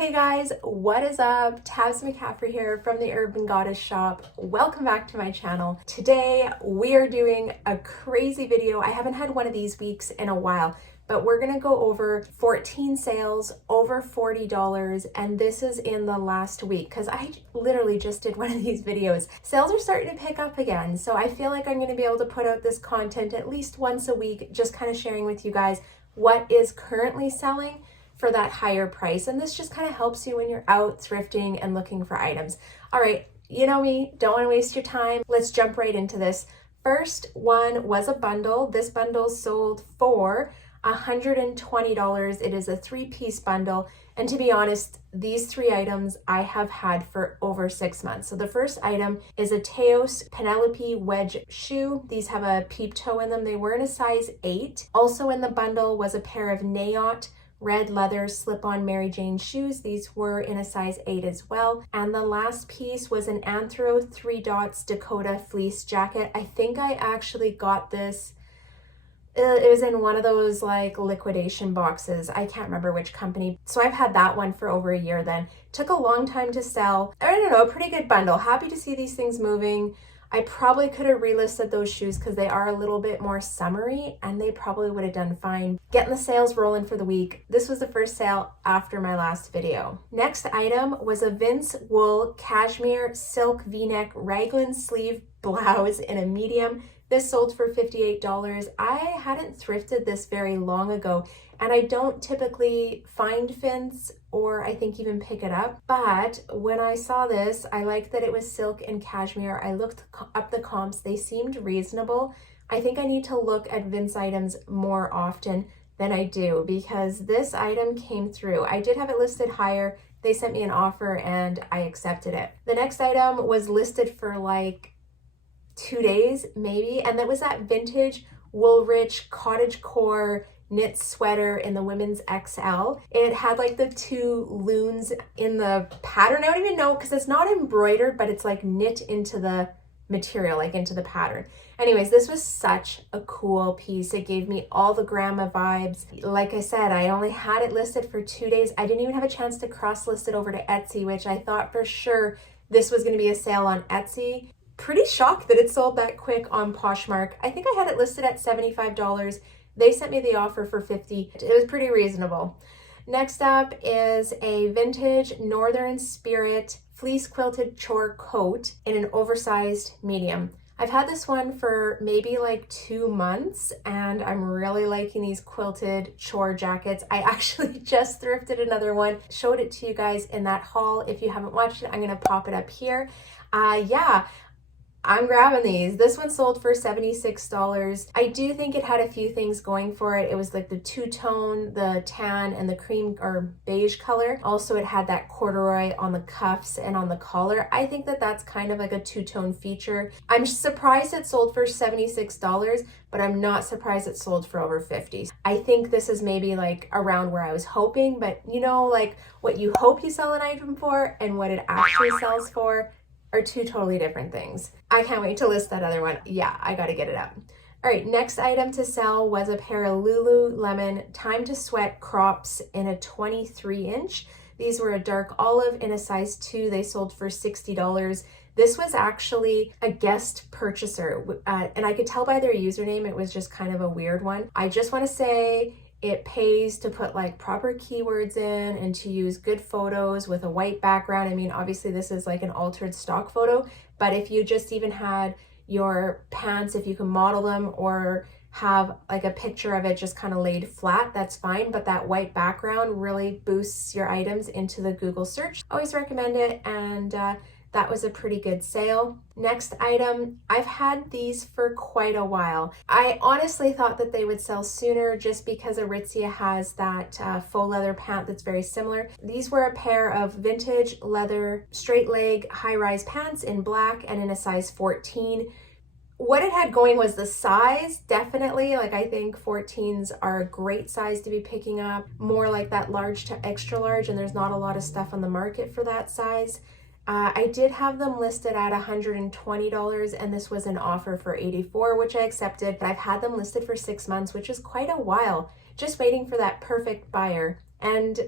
Hey guys, what is up? Tabs McCaffrey here from the Urban Goddess shop. Welcome back to my channel. Today we are doing a crazy video. I haven't had one of these weeks in a while, but we're gonna go over 14 sales over $40, and this is in the last week because I literally just did one of these videos. Sales are starting to pick up again, so I feel like I'm gonna be able to put out this content at least once a week, just kind of sharing with you guys what is currently selling for that higher price. And this just kind of helps you when you're out thrifting and looking for items. All right, you know me, don't want to waste your time. Let's jump right into this. First one was a bundle. This bundle sold for $120. It is a 3-piece bundle. And to be honest, these 3 items I have had for over 6 months. So the first item is a Teos Penelope wedge shoe. These have a peep toe in them. They were in a size 8. Also in the bundle was a pair of Nayot red leather slip-on Mary Jane shoes. These were in a size 8 as well. And the last piece was an Anthro 3 Dots Dakota fleece jacket. I think I actually got this, it was in one of those like liquidation boxes. I can't remember which company. So I've had that one for over a year then. Took a long time to sell. I don't know, pretty good bundle. Happy to see these things moving. I probably could have relisted those shoes because they are a little bit more summery and they probably would have done fine. Getting the sales rolling for the week. This was the first sale after my last video. Next item was a Vince wool cashmere silk v-neck raglan sleeve blouse in a medium. This sold for $58. I hadn't thrifted this very long ago, and I don't typically find Vince or I think even pick it up. But when I saw this, I liked that it was silk and cashmere. I looked up the comps. They seemed reasonable. I think I need to look at Vince items more often than I do because this item came through. I did have it listed higher. They sent me an offer and I accepted it. The next item was listed for like 2 days maybe, and that was that vintage Woolrich cottage core knit sweater in the women's XL. It had like the 2 loons in the pattern. I don't even know because it's not embroidered, but it's like knit into the material, like into the pattern. Anyways, this was such a cool piece. It gave me all the grandma vibes. Like I said, I only had it listed for 2 days. I didn't even have a chance to cross list it over to Etsy, which I thought for sure this was going to be a sale on Etsy. Pretty shocked that it sold that quick on Poshmark. I think I had it listed at $75. They sent me the offer for $50. It was pretty reasonable. Next up is a vintage Northern Spirit fleece quilted chore coat in an oversized medium. I've had this one for maybe like 2 months and I'm really liking these quilted chore jackets. I actually just thrifted another one, showed it to you guys in that haul. If you haven't watched it, I'm gonna pop it up here. Yeah, I'm grabbing these. This one sold for $76. I do think it had a few things going for it. It was like the 2-tone, the tan, and the cream or beige color. Also, it had that corduroy on the cuffs and on the collar. I think that that's kind of like a 2-tone feature. I'm surprised it sold for $76, but I'm not surprised it sold for over $50. I think this is maybe like around where I was hoping, but you know, like what you hope you sell an item for and what it actually sells for are 2 totally different things. I can't wait to list that other one. Yeah, I gotta get it up. All right, next item to sell was a pair of Lululemon Time to Sweat crops in a 23-inch. These were a dark olive in a size 2. They sold for $60. This was actually a guest purchaser, and I could tell by their username it was just kind of a weird one. I just wanna say it pays to put like proper keywords in and to use good photos with a white background. I mean, obviously this is like an altered stock photo, but if you just even had your pants, if you can model them or have like a picture of it just kind of laid flat, that's fine. But that white background really boosts your items into the Google search. Always recommend it. And that was a pretty good sale. Next item, I've had these for quite a while. I honestly thought that they would sell sooner just because Aritzia has that faux leather pant that's very similar. These were a pair of vintage leather straight leg high-rise pants in black and in a size 14. What it had going was the size, definitely. Like I think 14s are a great size to be picking up, more like that large to extra large, and there's not a lot of stuff on the market for that size. I did have them listed at $120 and this was an offer for $84, which I accepted, but I've had them listed for 6 months, which is quite a while, just waiting for that perfect buyer. And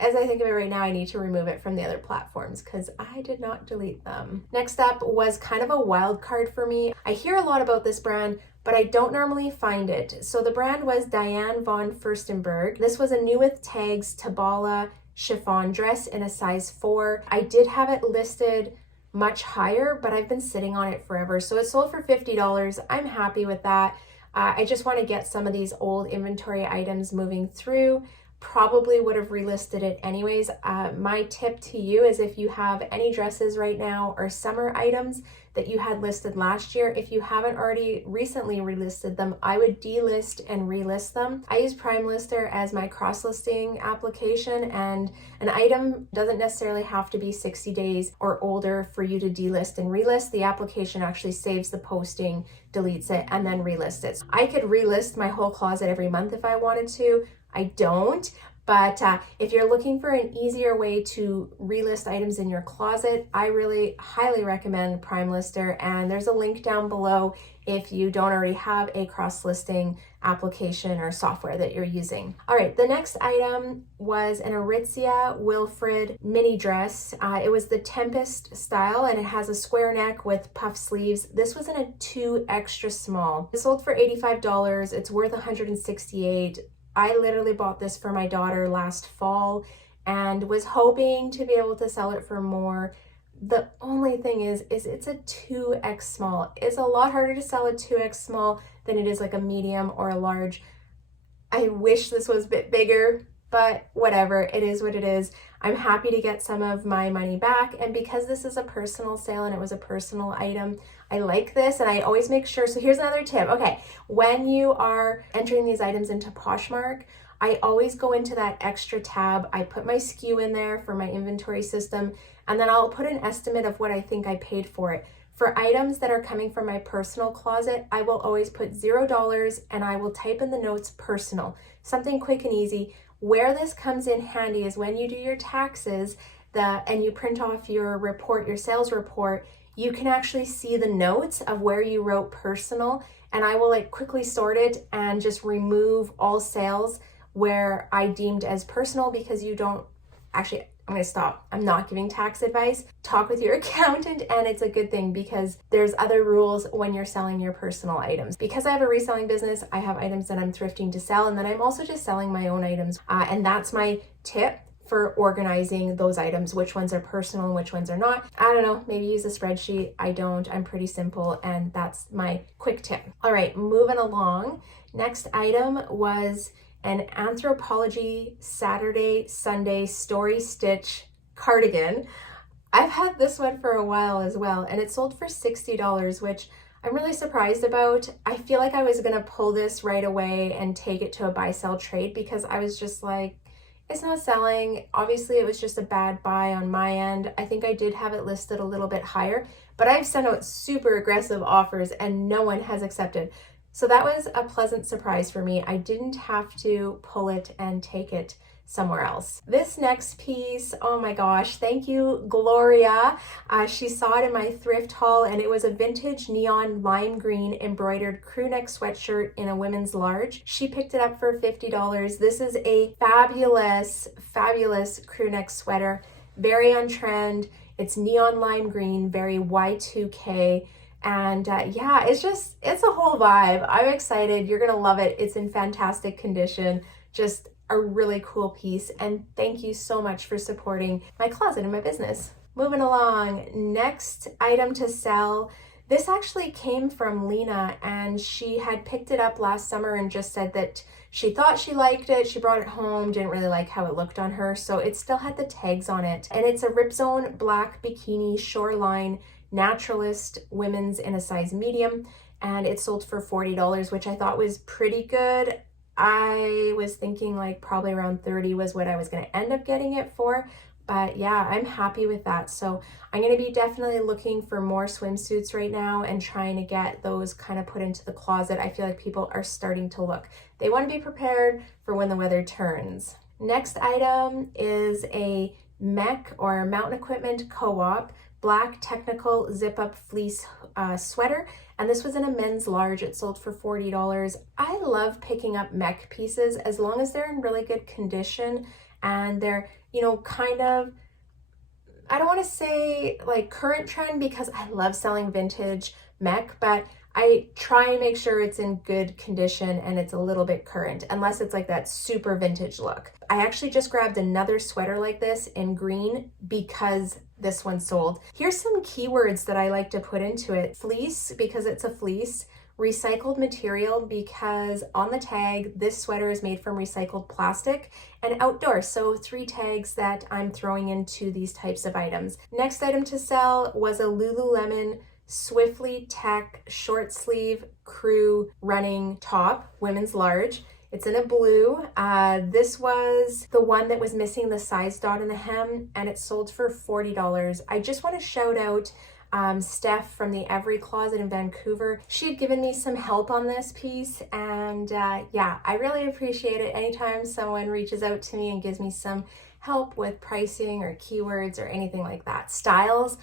as I think of it right now, I need to remove it from the other platforms because I did not delete them. Next up was kind of a wild card for me. I hear a lot about this brand, but I don't normally find it. So the brand was Diane von Furstenberg. This was a new with tags Tabala chiffon dress in a size 4. I did have it listed much higher, but I've been sitting on it forever. So it sold for $50. I'm happy with that. I just want to get some of these old inventory items moving through. Probably would have relisted it anyways. My tip to you is if you have any dresses right now or summer items that you had listed last year, if you haven't already recently relisted them, I would delist and relist them. I use Prime Lister as my cross-listing application, and an item doesn't necessarily have to be 60 days or older for you to delist and relist. The application actually saves the posting, deletes it, and then relists it. I could relist my whole closet every month if I wanted to. I don't, but if you're looking for an easier way to relist items in your closet, I really highly recommend Prime Lister, and there's a link down below if you don't already have a cross-listing application or software that you're using. All right, the next item was an Aritzia Wilfred mini dress. It was the Tempest style, and it has a square neck with puff sleeves. This was in a 2 extra small. It sold for $85. It's worth $168. I literally bought this for my daughter last fall and was hoping to be able to sell it for more. The only thing is it's a 2X small. It's a lot harder to sell a 2X small than it is like a medium or a large. I wish this was a bit bigger, but whatever, it is what it is. I'm happy to get some of my money back, and because this is a personal sale and it was a personal item, I like this, and I always make sure. So here's another tip. Okay, when you are entering these items into Poshmark, I always go into that extra tab. I put my SKU in there for my inventory system, and then I'll put an estimate of what I think I paid for it. For items that are coming from my personal closet, I will always put $0 and I will type in the notes personal, something quick and easy. Where this comes in handy is when you do your taxes and you print off your report, your sales report, you can actually see the notes of where you wrote personal, and I will like quickly sort it and just remove all sales where I deemed as personal, because you don't actually, I'm going to stop. I'm not giving tax advice. Talk with your accountant, and it's a good thing because there's other rules when you're selling your personal items. Because I have a reselling business, I have items that I'm thrifting to sell, and then I'm also just selling my own items. And that's my tip for organizing those items, which ones are personal and which ones are not. I don't know, maybe use a spreadsheet. I don't, I'm pretty simple, and that's my quick tip. All right, moving along. Next item was an Anthropologie Saturday Sunday Story Stitch cardigan. I've had this one for a while as well, and it sold for $60, which I'm really surprised about. I feel like I was gonna pull this right away and take it to a buy-sell trade, because I was just like, it's not selling. Obviously, it was just a bad buy on my end. I think I did have it listed a little bit higher, but I've sent out super aggressive offers and no one has accepted. So that was a pleasant surprise for me. I didn't have to pull it and take it somewhere else. This next piece, oh my gosh, thank you, Gloria. She saw it in my thrift haul, and it was a vintage neon lime green embroidered crew neck sweatshirt in a women's large. She picked it up for $50. This is a fabulous, fabulous crew neck sweater, very on trend. It's neon lime green, very Y2K. And yeah, it's a whole vibe. I'm excited. You're gonna love it. It's in fantastic condition. Just a really cool piece, and thank you so much for supporting my closet and my business. Moving along, next item to sell. This actually came from Lena, and she had picked it up last summer and just said that she thought she liked it. She brought it home, didn't really like how it looked on her, so it still had the tags on it. And it's a Rip Zone black bikini shoreline naturalist women's in a size medium, and it sold for $40, which I thought was pretty good. I was thinking like probably around 30 was what I was going to end up getting it for, but yeah, I'm happy with that. So I'm going to be definitely looking for more swimsuits right now and trying to get those kind of put into the closet. I feel like people are starting to look. They want to be prepared for when the weather turns. Next item is a mech or mountain equipment co-op black technical zip-up fleece sweater, and this was in a men's large. It sold for $40. I love picking up mech pieces as long as they're in really good condition and they're you know, kind of, I don't want to say like current trend because I love selling vintage mech, but I try and make sure it's in good condition and it's a little bit current, unless it's like that super vintage look. I actually just grabbed another sweater like this in green because this one sold. Here's some keywords that I like to put into it. Fleece, because it's a fleece. Recycled material, because on the tag, this sweater is made from recycled plastic, and outdoor. So 3 tags that I'm throwing into these types of items. Next item to sell was a Lululemon Swiftly Tech short sleeve crew running top, women's large. It's in a blue. This was the one that was missing the size dot in the hem, and it sold for $40. I just want to shout out Steph from the Every Closet in Vancouver. She had given me some help on this piece, and yeah, I really appreciate it anytime someone reaches out to me and gives me some help with pricing or keywords or anything like that. Styles,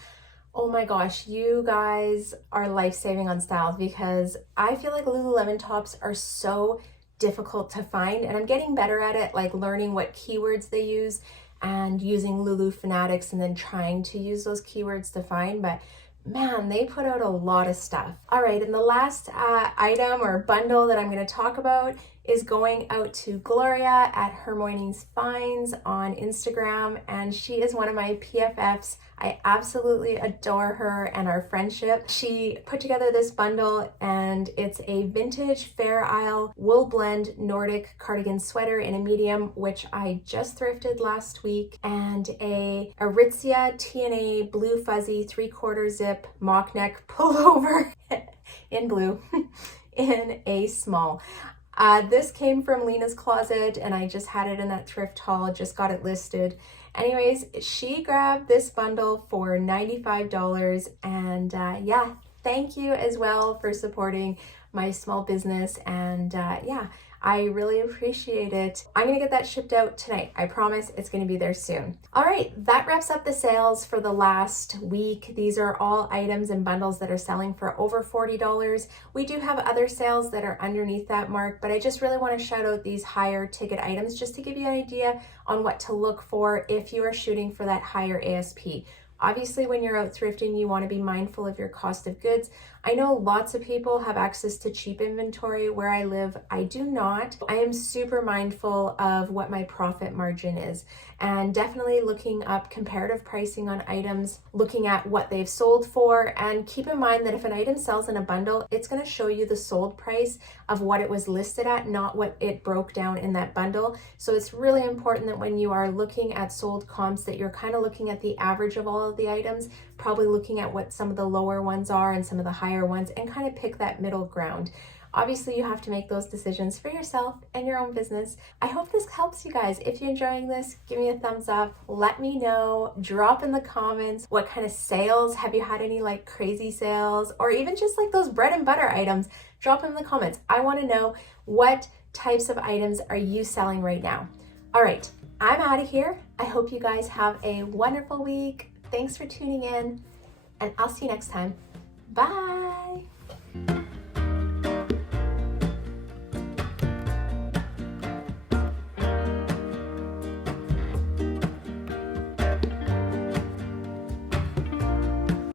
oh my gosh, you guys are life-saving on styles, because I feel like Lululemon tops are so difficult to find, and I'm getting better at it, like learning what keywords they use and using Lulu Fanatics and then trying to use those keywords to find, but man, they put out a lot of stuff. All right, and the last item or bundle that I'm going to talk about is going out to Gloria at Her Mornings Finds on Instagram, and she is one of my PFFs. I absolutely adore her and our friendship. She put together this bundle, and it's a vintage Fair Isle wool blend Nordic cardigan sweater in a medium, which I just thrifted last week, and a Aritzia TNA blue fuzzy 3/4 zip mock neck pullover in blue in a small. This came from Lena's Closet, and I just had it in that thrift haul, just got it listed. Anyways, she grabbed this bundle for $95, and yeah, thank you as well for supporting my small business, and yeah, I really appreciate it. I'm gonna get that shipped out tonight. I promise it's gonna be there soon. All right, that wraps up the sales for the last week. These are all items and bundles that are selling for over $40. We do have other sales that are underneath that mark, but I just really wanna shout out these higher ticket items just to give you an idea on what to look for if you are shooting for that higher ASP. Obviously, when you're out thrifting, you want to be mindful of your cost of goods. I know lots of people have access to cheap inventory. Where I live, I do not. I am super mindful of what my profit margin is, and definitely looking up comparative pricing on items, looking at what they've sold for, and keep in mind that if an item sells in a bundle, it's going to show you the sold price of what it was listed at, not what it broke down in that bundle. So it's really important that when you are looking at sold comps, that you're kind of looking at the average of all of the items, probably looking at what some of the lower ones are and some of the higher ones, and kind of pick that middle ground. Obviously, you have to make those decisions for yourself and your own business. I hope this helps you guys. If you're enjoying this, give me a thumbs up. Let me know. Drop in the comments what kind of sales. Have you had any like crazy sales, or even just like those bread and butter items? Drop them in the comments. I want to know what types of items are you selling right now. All right, I'm out of here. I hope you guys have a wonderful week. Thanks for tuning in, and I'll see you next time. Bye.